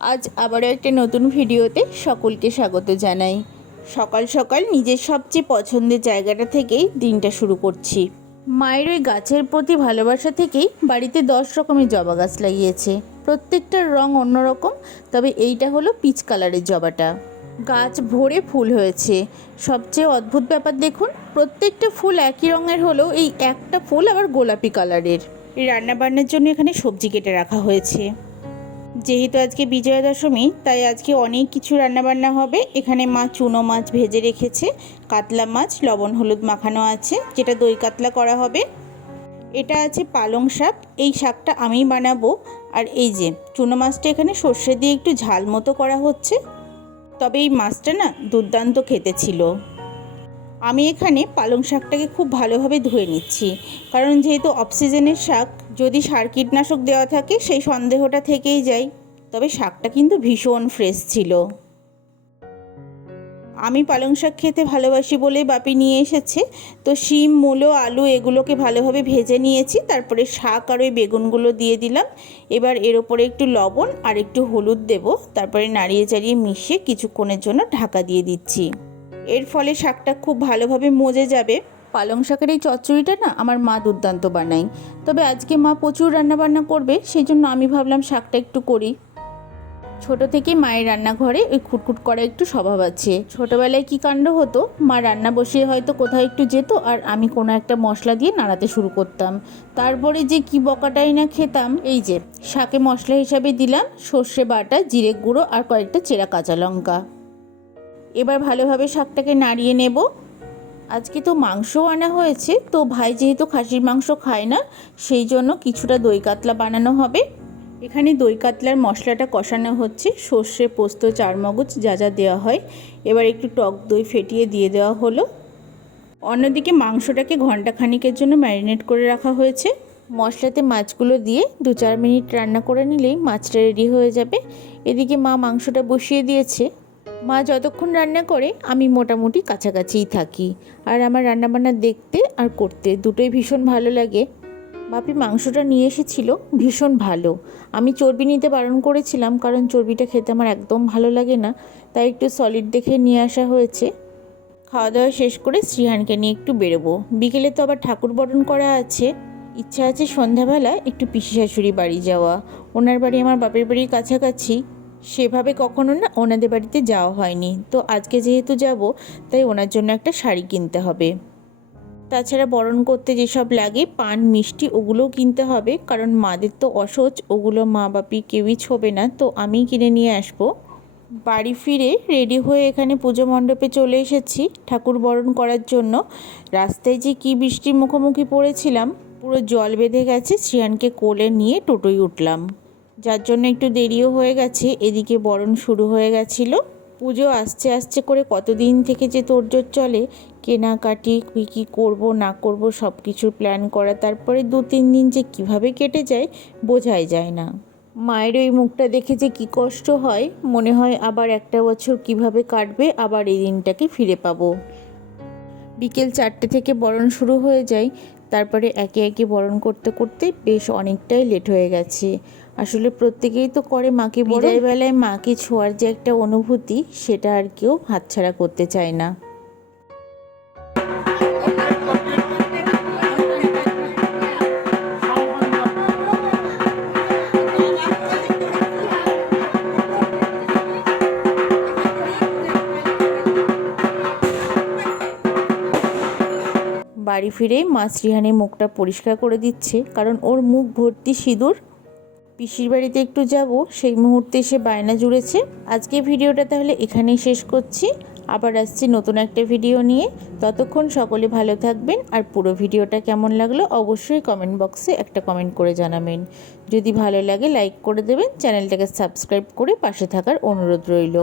আজ আবারও একটা নতুন ভিডিওতে সকলকে স্বাগত জানাই। সকাল সকাল নিজের সবচেয়ে পছন্দের জায়গাটা থেকেই দিনটা শুরু করছি। মায়ের ওই গাছের প্রতি ভালোবাসা থেকেই বাড়িতে 10 রকমের জবা গাছ লাগিয়েছে। প্রত্যেকটার রং অন্যরকম, তবে এইটা হলো পিচ কালারের জবাটা। গাছ ভরে ফুল হয়েছে। সবচেয়ে অদ্ভুত ব্যাপার দেখুন, প্রত্যেকটা ফুল একই রঙের হলেও এই একটা ফুল আবার গোলাপি কালারের। রান্নাবান্নার জন্য এখানে সবজি কেটে রাখা হয়েছে। যেহেতু আজকে বিজয়া দশমী, তাই আজকে অনেক কিছু রান্নাবান্না হবে। এখানে মা চুনো মাছ ভেজে রেখেছে, কাতলা মাছ লবণ হলুদ মাখানো আছে, যেটা দই কাতলা করা হবে। এটা আছে পালং শাক, এই শাকটা আমিই বানাবো। আর এই যে চুনো মাছটা এখানে সর্ষে দিয়ে একটু ঝাল মতো করা হচ্ছে। তবে এই মাছটা না দুর্দান্ত খেতে ছিল। আমি এখানে পালং শাকটাকে খুব ভালোভাবে ধুয়ে নিচ্ছি, কারণ যেহেতু অফ সিজনের শাক, যদি সার কীটনাশক দেওয়া থাকে সেই সন্দেহটা থেকেই যায়। তবে শাকটা কিন্তু ভীষণ ফ্রেশ ছিল। আমি পালং শাক খেতে ভালোবাসি বলেই বাপি নিয়ে এসেছে। তো শিম মূলো আলু এগুলোকে ভালোভাবে ভেজে নিয়েছি, তারপরে শাক আর ওই বেগুনগুলো দিয়ে দিলাম। এবার এর ওপরে একটু লবণ আর একটু হলুদ দেব, তারপরে নাড়িয়ে চাড়িয়ে মিশিয়ে কিছুক্ষণের জন্য ঢাকা দিয়ে দিচ্ছি। এর ফলে শাকটা খুব ভালোভাবে মজে যাবে। পালং শাকের এই চচ্চড়িটা না আমার মা দুর্দান্ত বানায়। তবে আজকে মা প্রচুর রান্নাবান্না করবে, সেই জন্য আমি ভাবলাম শাকটা একটু করি। ছোট থেকে মায়ের রান্নাঘরে ওই খুটখুট করা একটু স্বভাব আছে। ছোটোবেলায় কী কাণ্ড হতো, মা রান্না বসিয়ে হয়তো কোথাও একটু যেত আর আমি কোনো একটা মশলা দিয়ে নাড়াতে শুরু করতাম। তারপরে যে কি বকাটাই না খেতাম। এই যে শাকে মশলা হিসাবে দিলাম সর্ষে বাটা, জিরে গুঁড়ো আর কয়েকটা চেরা কাঁচা লঙ্কা। এবার ভালোভাবে শাকটাকে নাড়িয়ে নেব। আজকে তো মাংসও আনা হয়েছে, তো ভাই যেহেতু খাসির মাংস খায় না, সেই জন্য কিছুটা দই কাতলা বানানো হবে। এখানে দই কাতলার মশলাটা কষানো হচ্ছে, সর্ষে পোস্ত চারমগজ যা যা দেওয়া হয়। এবার একটু টক দই ফেটিয়ে দিয়ে দেওয়া হলো। অন্যদিকে মাংসটাকে ঘন্টাখানিকের জন্য ম্যারিনেট করে রাখা হয়েছে। মশলাতে মাছগুলো দিয়ে 2-4 মিনিট রান্না করে নিলেই মাছটা রেডি হয়ে যাবে। এদিকে মা মাংসটা বসিয়ে দিয়েছে। মা যতক্ষণ রান্না করে আমি মোটামুটি কাছাকাছিই থাকি। আর আমার রান্নাবান্না দেখতে আর করতে দুটোই ভীষণ ভালো লাগে। বাপি মাংসটা নিয়ে এসেছিল ভীষণ ভালো। আমি চর্বি নিতে বারণ করেছিলাম, কারণ চর্বিটা খেতে আমার একদম ভালো লাগে না, তাই একটু সলিড দেখে নিয়ে আসা হয়েছে। খাওয়া দাওয়া শেষ করে শ্রীহানকে নিয়ে একটু বেরোবো। বিকেলে তো আবার ঠাকুর বরণ করা আছে। ইচ্ছা আছে সন্ধ্যাবেলা একটু পিসি শাশুড়ি বাড়ি যাওয়া। ওনার বাড়ি আমার বাপের বাড়ির কাছাকাছি, সেভাবে কখনো না ওনাদের বাড়িতে যাওয়া হয়নি। তো আজকে যেহেতু যাব, তাই ওনার জন্য একটা শাড়ি কিনতে হবে। তাছাড়া বরণ করতে যেসব লাগে পান মিষ্টি ওগুলোও কিনতে হবে, কারণ মাদের তো অসহ্য, ওগুলো মা বাপি কেউই ছোবে না, তো আমিই কিনে নিয়ে আসবো। বাড়ি ফিরে রেডি হয়ে এখানে পুজো মণ্ডপে চলে এসেছি ঠাকুর বরণ করার জন্য। রাস্তায় যে কি বৃষ্টির মুখোমুখি পড়েছিলাম, পুরো জল বেঁধে গেছে। শ্রিয়ানকে কোলে নিয়ে টোটোয় উঠলাম, যার জন্য একটু দেরিও হয়ে গেছে। এদিকে বরণ শুরু হয়ে গেছিল। পুজো আসছে আসছে করে কতদিন থেকে যে তোড়জোড় চলে, কেনাকাটি কী করব না করব সব কিছুর প্ল্যান করা, তারপরে 2-3 দিন যে কিভাবে কেটে যায় বোঝাই যায় না। মায়ের ওই মুখটা দেখে যে কী কষ্ট হয়, মনে হয় আবার একটা বছর কিভাবে কাটবে, আবার এই দিনটাকে ফিরে পাবো। বিকেল 4টে থেকে বরণ শুরু হয়ে যায়, তারপরে একে একে বরণ করতে করতে বেশ অনেকটাই লেট হয়ে গেছে। আসলে প্রত্যেকেই তো করে মাকে বিদায় বেলায় মাকে ছোঁয়ার যে একটা অনুভূতি, সেটা আর কেউ হাতছাড়া করতে চায় না। বাড়ি ফিরে মা শ্রীহানের মুখটা পরিষ্কার করে দিচ্ছে, কারণ ওর মুখ ভর্তি সিঁদুর। পিসির বাড়িতে একটু যাব, সেই মুহূর্তে সে বায়না জুড়েছে। আজকে ভিডিওটা তাহলে এখানেই শেষ করছি। আবার আসছি নতুন একটা ভিডিও নিয়ে। ততক্ষণ সকলে ভালো থাকবেন। আর পুরো ভিডিওটা কেমন লাগলো অবশ্যই কমেন্ট বক্সে একটা কমেন্ট করে জানাবেন। যদি ভালো লাগে লাইক করে দেবেন, চ্যানেলটাকে সাবস্ক্রাইব করে পাশে থাকার অনুরোধ রইল।